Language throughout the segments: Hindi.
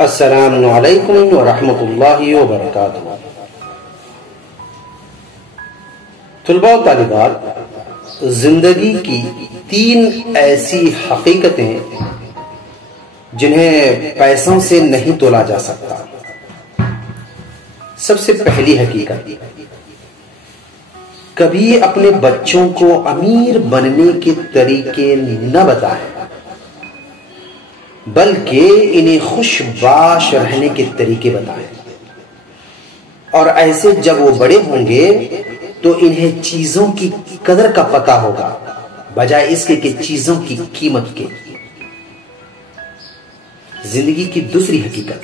अस्सलामु अलैकुम व रहमतुल्लाहि व बरकातुहू। तुलबा व तालिबात, जिंदगी की 3 ऐसी हकीकतें जिन्हें पैसों से नहीं तोला जा सकता। सबसे पहली हकीकत, कभी अपने बच्चों को अमीर बनने के तरीके न बताएं, बल्कि इन्हें खुशबाश रहने के तरीके बताएं। और ऐसे जब वो बड़े होंगे तो इन्हें चीजों की कदर का पता होगा, बजाय इसके कि चीजों की कीमत के। जिंदगी की दूसरी हकीकत,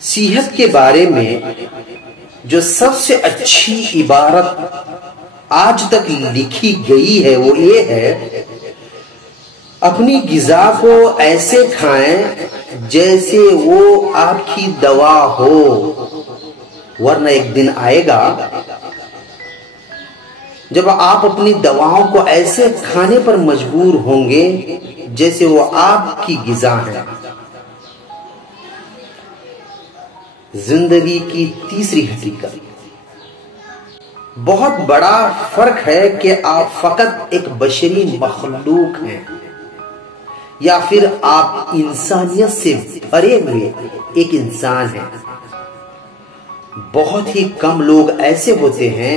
सेहत के बारे में जो सबसे अच्छी इबारत आज तक लिखी गई है वो ये है, अपनी गिज़ा को ऐसे खाएं जैसे वो आपकी दवा हो, वरना एक दिन आएगा जब आप अपनी दवाओं को ऐसे खाने पर मजबूर होंगे जैसे वो आपकी गिज़ा है। जिंदगी की तीसरी हकीकत, बहुत बड़ा फर्क है कि आप फकत एक बशरी मखलूक हैं या फिर आप इंसानियत से भरे हुए एक इंसान हैं। बहुत ही कम लोग ऐसे होते हैं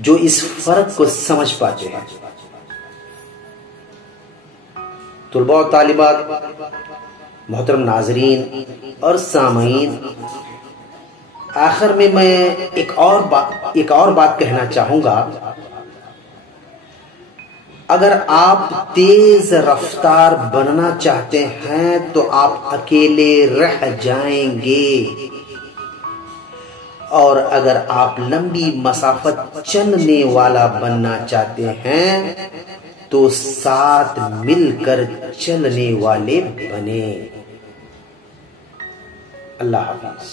जो इस फर्क को समझ पाते हैं। तुलबा और तालिबात, मोहतरम नाजरीन और सामीन, आखिर में मैं एक और बात कहना चाहूंगा। अगर आप तेज रफ्तार बनना चाहते हैं तो आप अकेले रह जाएंगे, और अगर आप लंबी मसाफत चलने वाला बनना चाहते हैं तो साथ मिलकर चलने वाले बने। अल्लाह हाफिज।